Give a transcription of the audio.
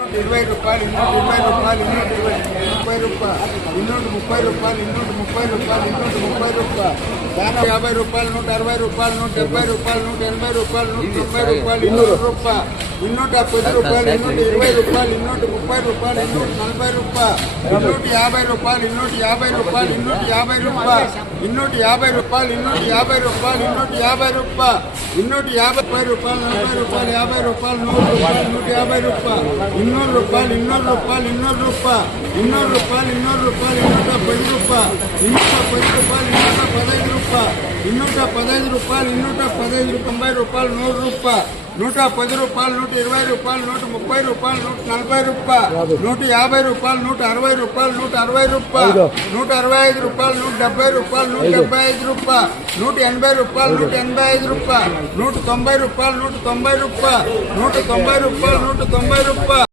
20 రూపాయలు 220 రూపాయలు 230 రూపాయలు 230 రూపాయలు 230 రూపాయలు 230 రూపాయలు 50 రూపాయలు 160 రూపాయలు 170 రూపాయలు 180 రూపాయలు 190 రూపాయలు 200 రూపాయలు 210 రూపాయలు 220 రూపాయలు 230 రూపాయలు 240 రూపాయలు 250 రూపాయలు 250 రూపాయలు 250 రూపాయలు 250 రూపాయలు 250 రూపాయలు 250 రూపాయలు 250 రూపాయలు 40 రూపాయలు 50 రూపాయలు 100 రూపాయలు 150 రూపాయలు 200 రూపాయలు 200 రూపాయలు 200 రూపాయలు 200 రూపాయలు 200 రూపాయలు 210 రూపాయలు 210 రూపాయలు 215 రూపాయలు 215 రూపాయలు 215 రూపాయలు 90 రూపాయలు 100 రూపాయలు 120 రూపాయలు 130 రూపాయలు 140 రూపాయలు 140 రూపాయలు 160 రూపాయలు 160 రూపాయలు 170 రూపాయలు 175 రూపాయలు 180 రూపాయలు 185 రూపాయలు 190 రూపాయలు 190 రూపాయలు 190 రూపాయలు 190 రూపాయలు